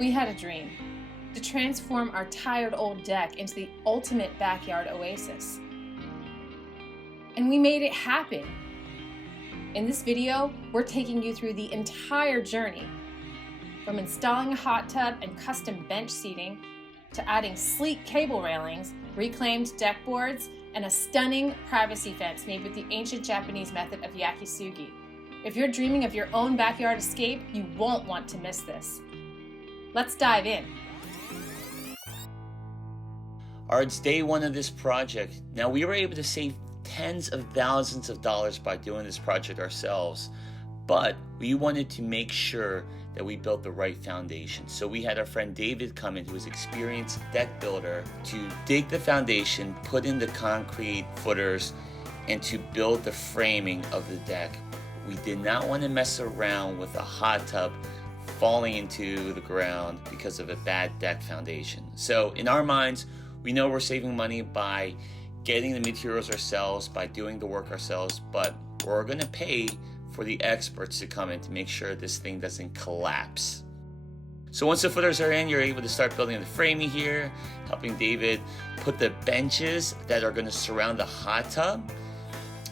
We had a dream to transform our tired old deck into the ultimate backyard oasis. And we made it happen. In this video, we're taking you through the entire journey, from installing a hot tub and custom bench seating, to adding sleek cable railings, reclaimed deck boards, and a stunning privacy fence made with the ancient Japanese method of Yakisugi. If you're dreaming of your own backyard escape, you won't want to miss this. Let's dive in. Alright, it's day one of this project. Now, we were able to save tens of thousands of dollars by doing this project ourselves, but we wanted to make sure that we built the right foundation. So we had our friend David come in, who is an experienced deck builder, to dig the foundation, put in the concrete footers, and to build the framing of the deck. We did not want to mess around with a hot tub falling into the ground because of a bad deck foundation. So in our minds, we know we're saving money by getting the materials ourselves, by doing the work ourselves, but we're going to pay for the experts to come in to make sure this thing doesn't collapse. So once the footers are in, you're able to start building the framing here, helping David put the benches that are going to surround the hot tub.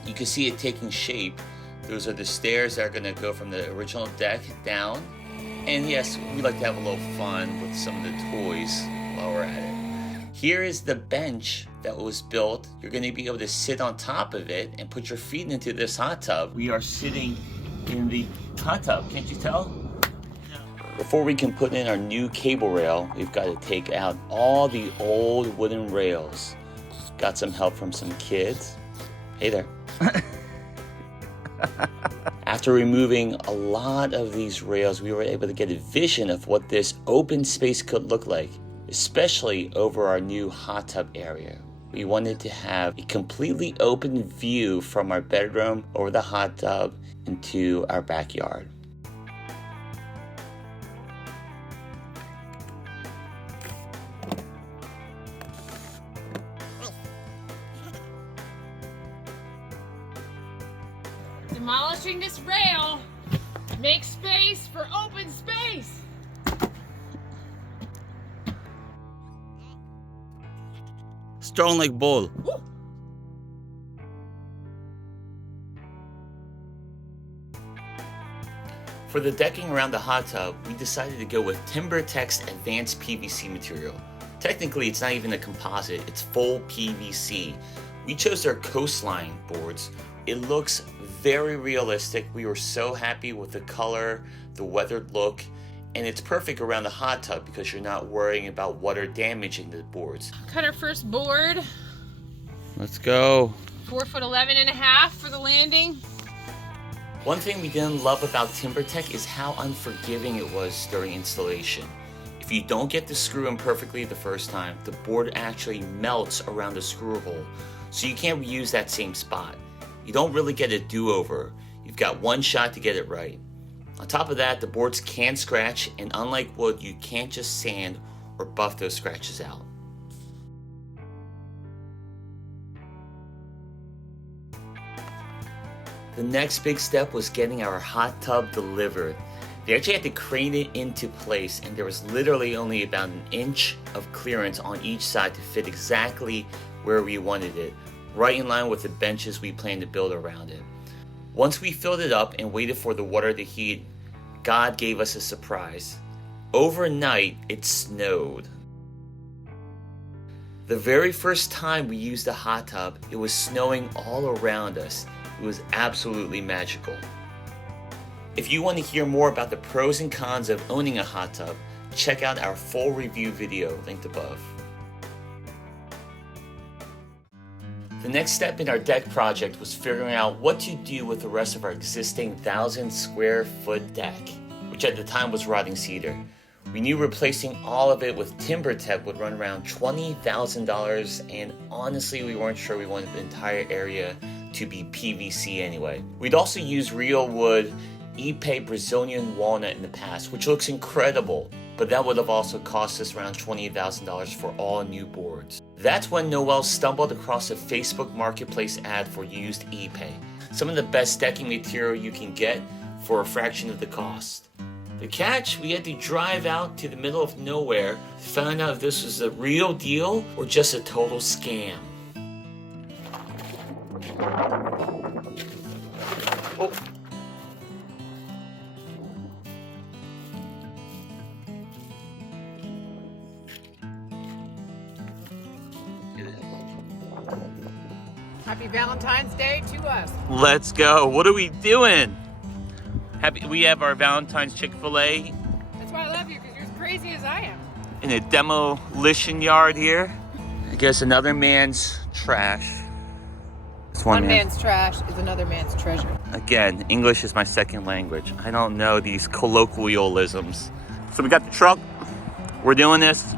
You can see it taking shape. Those are the stairs that are going to go from the original deck down. And yes, we like to have a little fun with some of the toys while we're at it. Here is the bench that was built. You're going to be able to sit on top of it and put your feet into this hot tub. We are sitting in the hot tub, can't you tell? No. Before we can put in our new cable rail, we've got to take out all the old wooden rails. Got some help from some kids. Hey there. After removing a lot of these rails, we were able to get a vision of what this open space could look like, especially over our new hot tub area. We wanted to have a completely open view from our bedroom over the hot tub into our backyard. Demolishing this rail makes space for open space. Strong like bull. Woo. For the decking around the hot tub, we decided to go with Timbertech's advanced PVC material. Technically, it's not even a composite, it's full PVC. We chose their coastline boards. It looks very realistic. We were so happy with the color, the weathered look, and it's perfect around the hot tub because you're not worrying about water damaging the boards. Cut our first board. Let's go. 4'11.5" for the landing. One thing we didn't love about Timbertech is how unforgiving it was during installation. If you don't get the screw in perfectly the first time, the board actually melts around the screw hole, so you can't reuse that same spot. You don't really get a do-over. You've got one shot to get it right. On top of that, the boards can scratch, and unlike wood, you can't just sand or buff those scratches out. The next big step was getting our hot tub delivered. They actually had to crane it into place, and there was literally only about an inch of clearance on each side to fit exactly where we wanted it, right in line with the benches we planned to build around it. Once we filled it up and waited for the water to heat, God gave us a surprise. Overnight, it snowed. The very first time we used the hot tub, it was snowing all around us. It was absolutely magical. If you want to hear more about the pros and cons of owning a hot tub, check out our full review video linked above. The next step in our deck project was figuring out what to do with the rest of our existing 1,000 square foot deck, which at the time was rotting cedar. We knew replacing all of it with Timbertech would run around $20,000, and honestly we weren't sure we wanted the entire area to be PVC anyway. We'd also used real wood Ipe Brazilian walnut in the past, which looks incredible, but that would have also cost us around $20,000 for all new boards. That's when Noel stumbled across a Facebook Marketplace ad for used Ipe, some of the best decking material you can get for a fraction of the cost. The catch, we had to drive out to the middle of nowhere to find out if this was the real deal or just a total scam. Oh. Happy Valentine's Day to us. Let's go. What are we doing? We have our Valentine's Chick-fil-A. That's why I love you, because you're as crazy as I am. In a demolition yard here. I guess another man's trash. It's one man's trash is another man's treasure. Again, English is my second language. I don't know these colloquialisms. So we got the truck. We're doing this.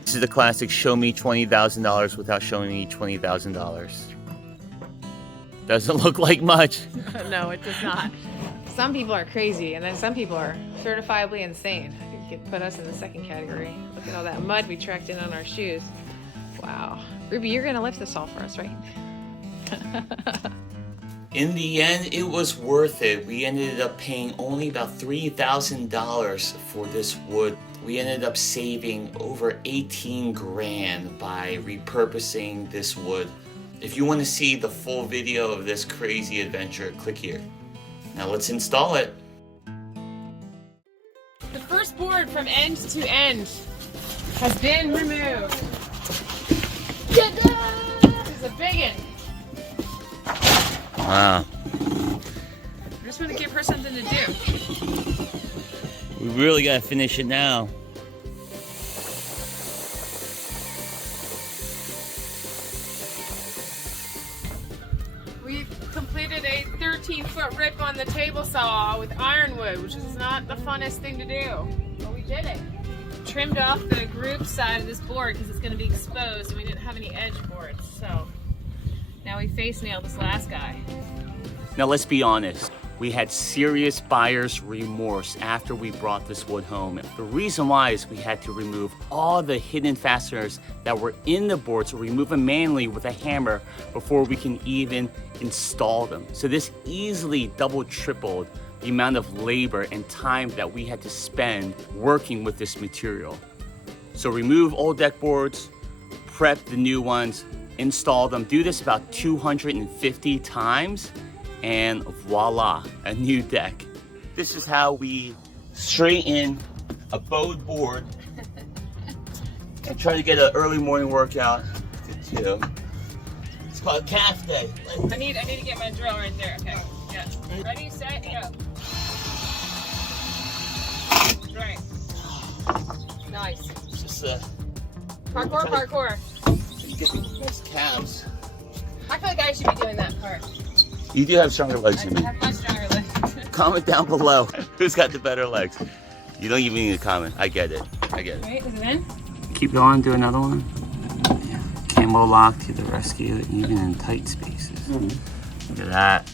This is the classic show me $20,000 without showing me $20,000. Doesn't look like much. No, it does not. Some people are crazy, and then some people are certifiably insane. I think you could put us in the second category. Look at all that mud we tracked in on our shoes. Wow. Ruby, you're gonna lift this all for us, right? In the end, it was worth it. We ended up paying only about $3,000 for this wood. We ended up saving over 18 grand by repurposing this wood. If you want to see the full video of this crazy adventure, click here. Now let's install it. The first board from end to end has been removed. This is a big one. Wow. I just want to give her something to do. We really gotta finish it now. We've completed a 13-foot rip on the table saw with ironwood, which is not the funnest thing to do, but we did it. Trimmed off the groove side of this board because it's going to be exposed, and we didn't have any edge boards, so now we face nailed this last guy. Now let's be honest. We had serious buyer's remorse after we brought this wood home. The reason why is we had to remove all the hidden fasteners that were in the boards, or remove them manually with a hammer before we can even install them. So this easily double tripled the amount of labor and time that we had to spend working with this material. So remove old deck boards, prep the new ones, install them, do this about 250 times, and voila, a new deck. This is how we straighten a bowed board and try to get an early morning workout too. It's called calf day. I need to get my drill right there. Okay. Yeah. Ready, set, go. Right. Nice. It's just a parkour. You get those calves. I feel like I should be doing that part. You do have stronger legs than me. I have much stronger legs. Comment down below who's got the better legs. You don't even need to comment. I get it. Wait, is it in? Keep going. Do another one. Yeah. Camo lock to the rescue, even in tight spaces. Look at that.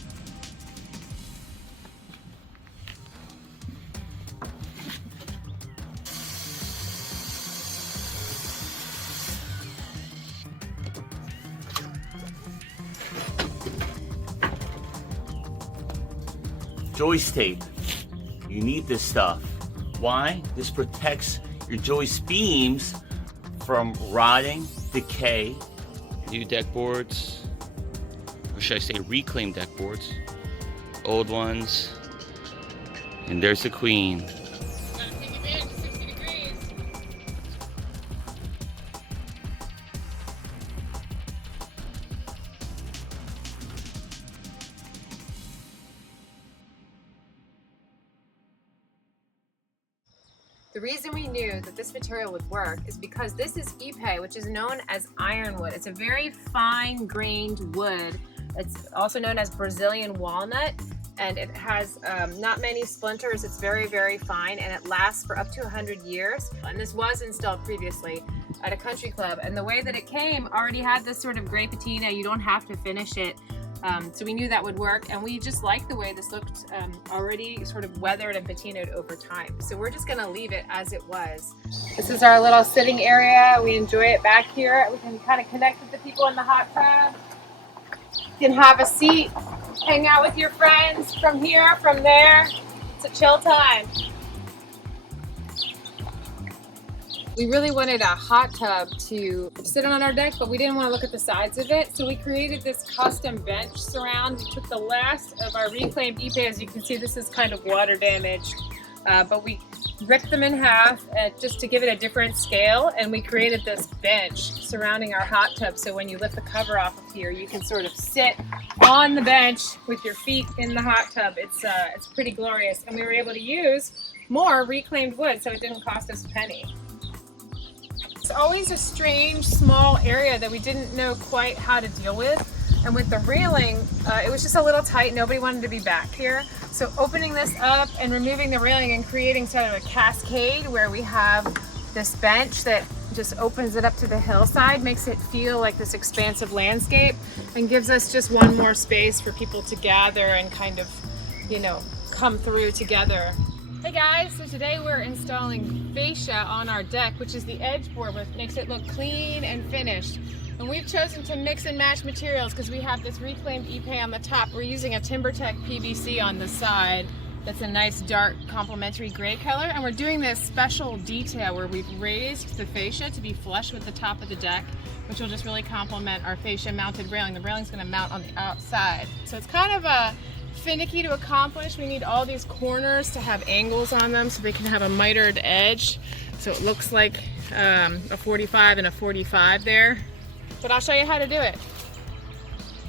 Joist tape. You need this stuff. Why? This protects your joist beams from rotting, decay. New deck boards, or should I say reclaimed deck boards. Old ones. And there's the queen. Gotta take advantage of 60 degrees. The reason we knew that this material would work is because this is Ipe, which is known as ironwood. It's a very fine-grained wood. It's also known as Brazilian walnut, and it has not many splinters. It's very, very fine, and it lasts for up to 100 years. And this was installed previously at a country club, and the way that it came already had this sort of gray patina. You don't have to finish it. So we knew that would work, and we just liked the way this looked already sort of weathered and patinaed over time. So we're just gonna leave it as it was. This is our little sitting area. We enjoy it back here. We can kind of connect with the people in the hot tub. You can have a seat, hang out with your friends from here, from there. It's a chill time. We really wanted a hot tub to sit on our deck, but we didn't want to look at the sides of it. So we created this custom bench surround. We took the last of our reclaimed Ipe. As you can see, this is kind of water damaged, but we ripped them in half just to give it a different scale. And we created this bench surrounding our hot tub. So when you lift the cover off of here, you can sort of sit on the bench with your feet in the hot tub. It's pretty glorious. And we were able to use more reclaimed wood, so it didn't cost us a penny. It's always a strange small area that we didn't know quite how to deal with, and with the railing it was just a little tight. Nobody wanted to be back here, so opening this up and removing the railing and creating sort of a cascade where we have this bench that just opens it up to the hillside makes it feel like this expansive landscape and gives us just one more space for people to gather and kind of, you know, come through together. Hey guys, so today we're installing fascia on our deck, which is the edge board, which makes it look clean and finished. And we've chosen to mix and match materials because we have this reclaimed Ipe on the top. We're using a Timbertech PVC on the side. That's a nice dark complementary gray color. And we're doing this special detail where we've raised the fascia to be flush with the top of the deck, which will just really complement our fascia mounted railing. The railing's gonna mount on the outside. So it's kind of a finicky to accomplish. We need all these corners to have angles on them so they can have a mitered edge. So it looks like a 45 and a 45 there. But I'll show you how to do it.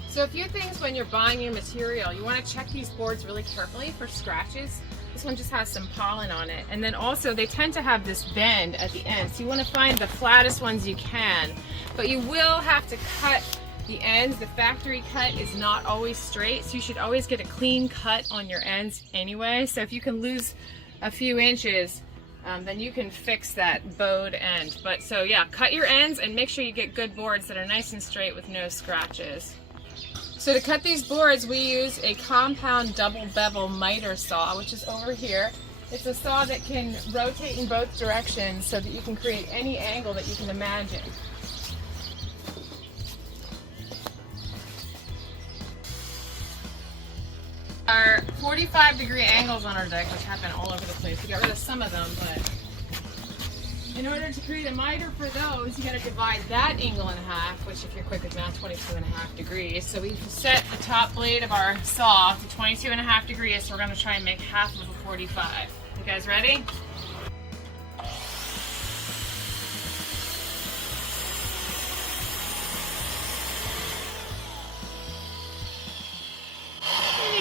So a few things when you're buying your material. You want to check these boards really carefully for scratches. This one just has some pollen on it. And then also they tend to have this bend at the end. So you want to find the flattest ones you can. But you will have to cut the ends. The factory cut is not always straight, so you should always get a clean cut on your ends anyway. So if you can lose a few inches, then you can fix that bowed end. But so yeah, cut your ends and make sure you get good boards that are nice and straight with no scratches. So to cut these boards, we use a compound double bevel miter saw, which is over here. It's a saw that can rotate in both directions so that you can create any angle that you can imagine. Our 45-degree angles on our deck, which happen all over the place. We got rid of some of them, but in order to create a miter for those, you got to divide that angle in half, which if you're quick with math, 22.5 degrees. So we set the top blade of our saw to 22.5 degrees, so we're going to try and make half of a 45. You guys ready?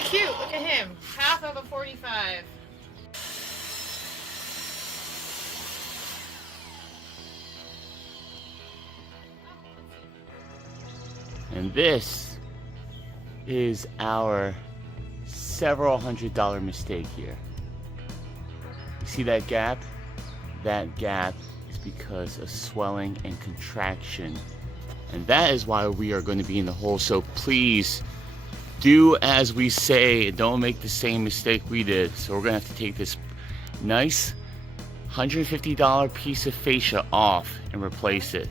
Cute, look at him. Half of a 45. And this is our several $100 mistake here. You see that gap? That gap is because of swelling and contraction. And that is why we are going to be in the hole. So please do as we say, don't make the same mistake we did. So we're gonna have to take this nice $150 piece of fascia off and replace it.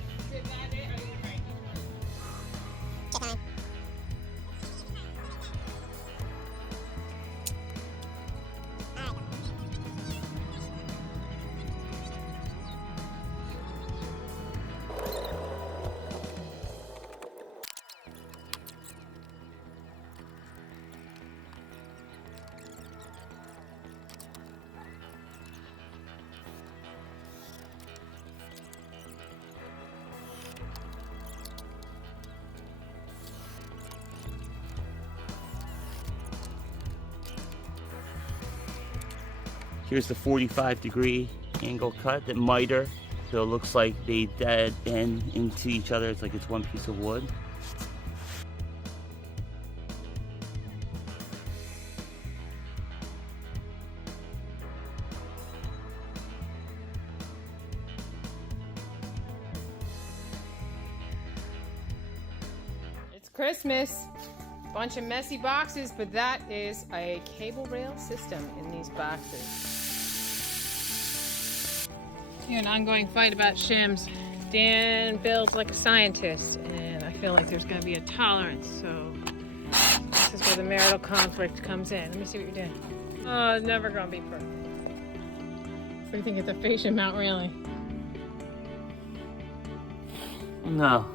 Here's the 45-degree angle cut, that miter, so it looks like they dead end into each other. It's like it's one piece of wood. It's Christmas. Bunch of messy boxes, but that is a cable rail system in these boxes. Here, an ongoing fight about shims. Dan builds like a scientist, and I feel like there's going to be a tolerance, so this is where the marital conflict comes in. Let me see what you're doing. Oh, it's never going to be perfect. What do you think of the fascia mount railing? No.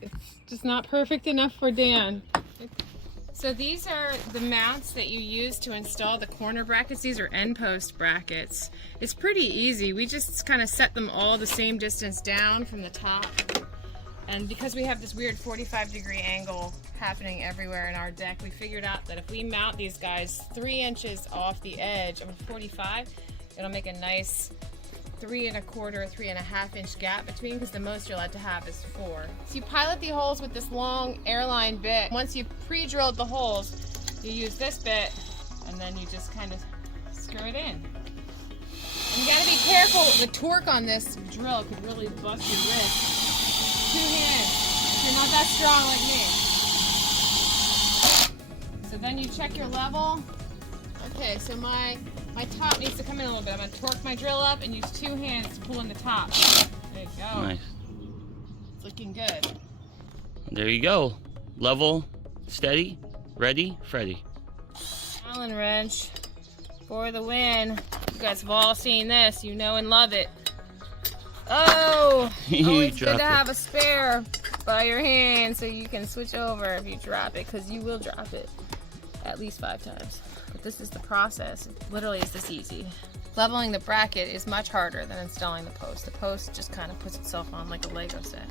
It's just not perfect enough for Dan. So these are the mounts that you use to install the corner brackets. These are end post brackets. It's pretty easy. We just kind of set them all the same distance down from the top. And because we have this weird 45-degree angle happening everywhere in our deck, we figured out that if we mount these guys 3 inches off the edge of a 45, it'll make a nice 3 1/4, 3 1/2 inch gap between, because the most you're allowed to have is 4. So you pilot the holes with this long airline bit. Once you've pre-drilled the holes, you use this bit and then you just kind of screw it in. And you gotta be careful. The torque on this drill could really bust your wrist. 2 hands. You're not that strong like me. So then you check your level. Okay, so my top needs to come in a little bit. I'm going to torque my drill up and use 2 hands to pull in the top. There you go. Nice. It's looking good. There you go. Level, steady, ready, Freddy. Allen wrench for the win. You guys have all seen this. You know and love it. Oh! Always good to have a spare by your hand so you can switch over if you drop it, because you will drop it at least 5 times. But this is the process. It literally is this easy. Leveling the bracket is much harder than installing the post. The post just kind of puts itself on like a Lego set.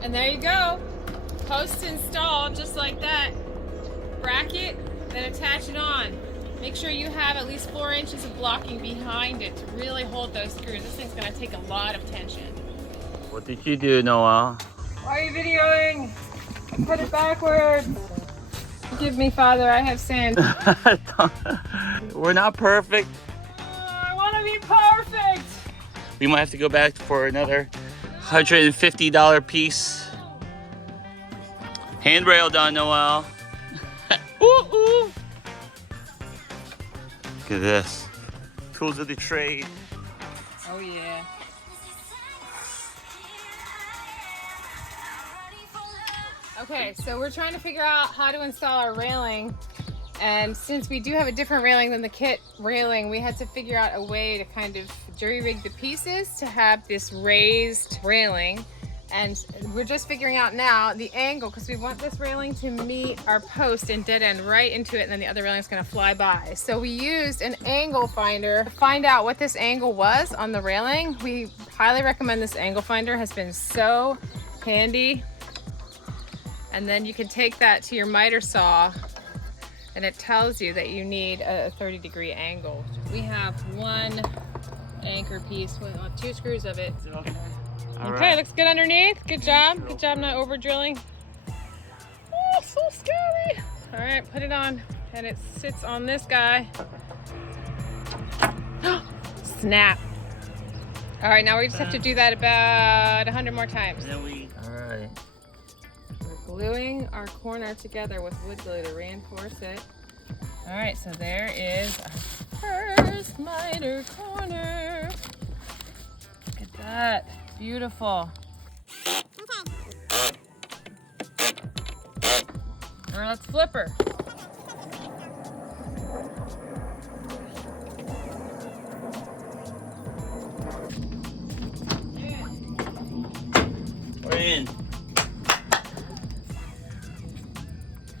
And there you go. Post installed just like that. Bracket, then attach it on. Make sure you have at least 4 inches of blocking behind it to really hold those screws. This thing's gonna take a lot of tension. What did you do, Noah? Why are you videoing? I put it backwards. Forgive me, Father, I have sinned. We're not perfect. I want to be perfect. We might have to go back for another $150 piece. Handrail done, Noel. Ooh, ooh. Look at this. Tools of the trade. Oh, yeah. Okay, so we're trying to figure out how to install our railing, and since we do have a different railing than the kit railing, we had to figure out a way to kind of jury-rig the pieces to have this raised railing. And we're just figuring out now the angle, because we want this railing to meet our post and dead end right into it, and then the other railing is going to fly by. So we used an angle finder to find out what this angle was on the railing. We highly recommend this angle finder. It has been so handy. And then you can take that to your miter saw, and it tells you that you need a 30-degree angle. We have 1 anchor piece with 2 screws of it. Okay. Okay, Right. looks good underneath. Good job. Good job not over drilling. Oh, so scary. All right, put it on, and it sits on this guy. Snap. All right, now we just have to do that about 100 more times. All right. We're gluing our corner together with wood glue to reinforce it. All right, so there is our first miter corner. Look at that. Beautiful. All right, let's flip her. We're in.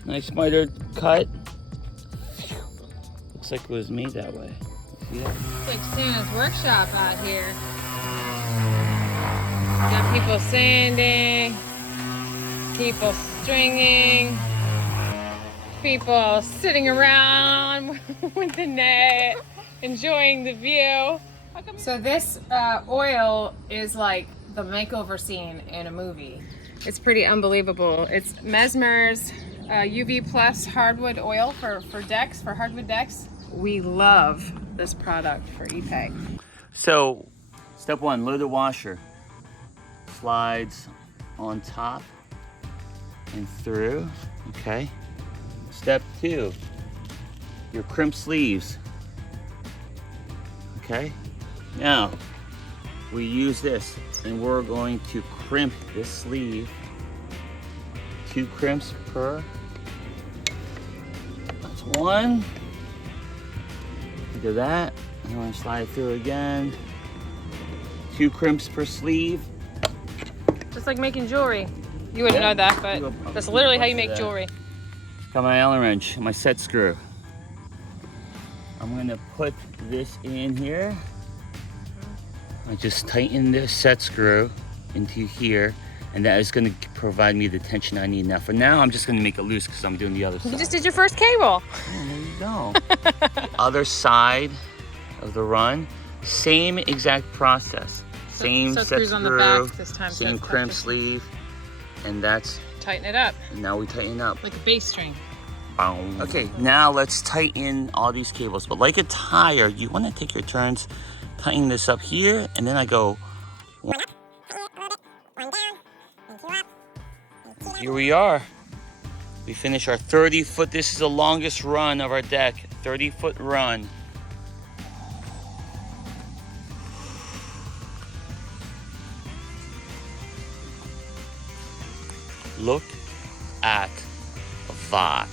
Nice miter cut. Looks like it was made that way. See that? It's like Santa's workshop out here. Got people sanding, people stringing, people sitting around with the net, enjoying the view. So this oil is like the makeover scene in a movie. It's pretty unbelievable. It's Mesmer's UV Plus hardwood oil for decks, for hardwood decks. We love this product for Ipe. So, step 1, load the washer. Slides on top. and through, okay? Step 2, your crimp sleeves, okay? Now, we use this and we're going to crimp this sleeve, 2 crimps per, that's 1. Look at that, I'm gonna slide through again, 2 crimps per sleeve. Just like making jewelry. You wouldn't know that, but that's literally how you make jewelry. Got my Allen wrench, my set screw. I'm gonna put this in here. I just tighten this set screw into here, and that is gonna provide me the tension I need. Now, for now, I'm just gonna make it loose because I'm doing the other side. You just did your first cable. Oh, there you go. Other side of the run, same exact process. Same set screws screw, on the back this time, same crimp sleeve, and that's, tighten it up. and now we tighten up. Like a bass string. Boom. Okay, now let's tighten all these cables. But like a tire, you want to take your turns, tighten this up here, and then I go, one up, one down, and 2 up. Here we are. We finish our 30-foot, this is the longest run of our deck, 30-foot run. Look at that.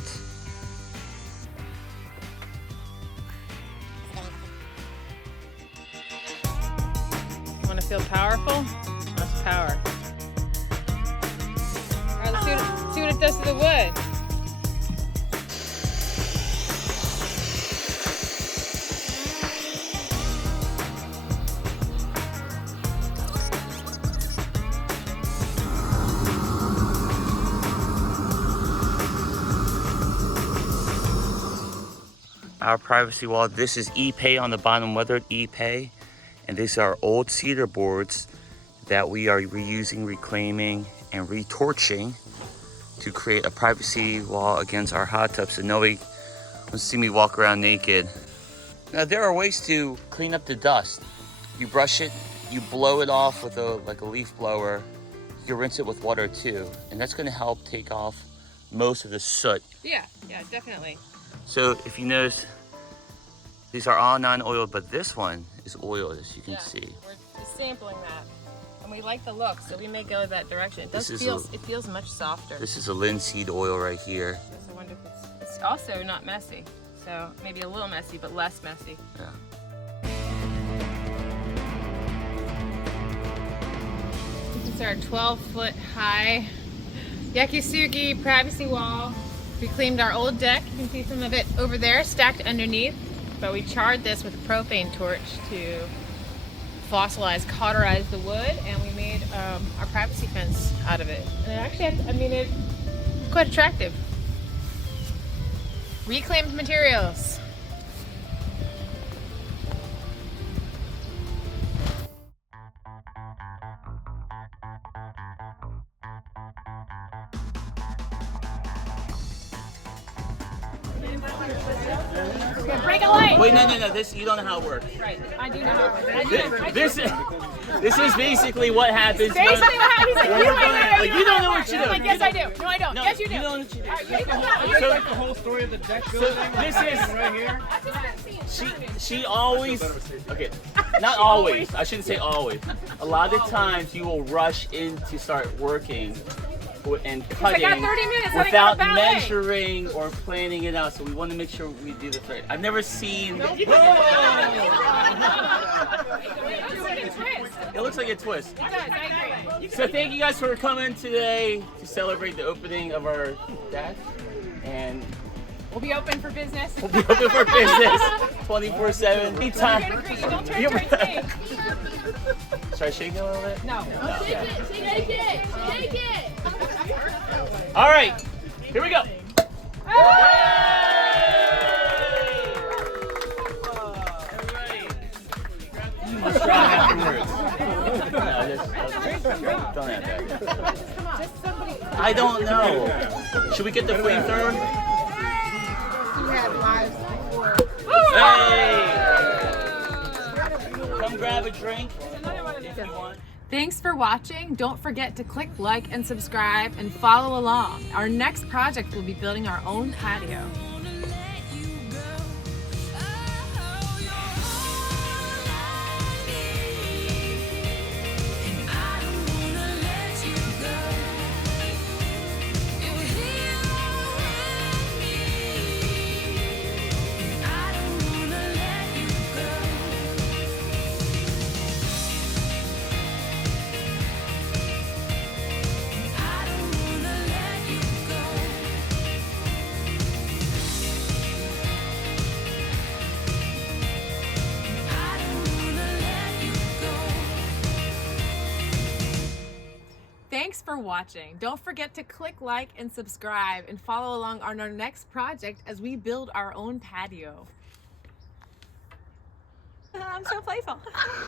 You want to feel powerful? That's power. All right, let's see what it does to the wood. Our privacy wall, this is Ipe on the bottom, weathered Ipe, and these are old cedar boards that we are reusing, reclaiming, and retorching to create a privacy wall against our hot tub so nobody will see me walk around naked. Now there are ways to clean up the dust. You brush it, you blow it off with like a leaf blower. You can rinse it with water too, and that's gonna help take off most of the soot. Yeah, definitely. So if you notice, these are all non-oiled, but this one is oiled, as you can see. We're sampling that, and we like the look, so we may go that direction. It feels much softer. This is a linseed oil right here. Yes, I wonder if it's also not messy, so maybe a little messy, but less messy. Yeah. This is our 12-foot high Yakisugi privacy wall. We cleaned our old deck. You can see some of it over there stacked underneath, but we charred this with a propane torch to fossilize, cauterize the wood, and we made our privacy fence out of it. And it actually, it's quite attractive. Reclaimed materials. Break a light. Wait, no. This, you don't know how it works. Right, I do know how it works. This is basically what happens. Basically what happens. Like, you don't know what you do. Like, yes, I do. No, I don't. No, yes, you do. You know what you do. So, like the whole story of the deck building. This is right here. She always, okay, not always. I shouldn't say always. A lot of times you will rush in to start working and cutting I got 30 minutes, without measuring or planning it out. So we want to make sure we do this right. I've never seen. It looks like a twist. So thank you guys for coming today to celebrate the opening of our deck, and we'll be open for business. We'll be open for business 24/7. Anytime. Don't turn towards me. Should I shake it a little bit? No. Shake it! All right, here we go. Strong afterwards. Don't have that. I don't know. Should we get the flamethrower? You had lives before. Hey! Come grab a drink if you want. Thanks for watching. Don't forget to click like and subscribe and follow along. Our next project will be building our own patio. Thanks for watching. Don't forget to click like and subscribe and follow along on our next project as we build our own patio. I'm so playful.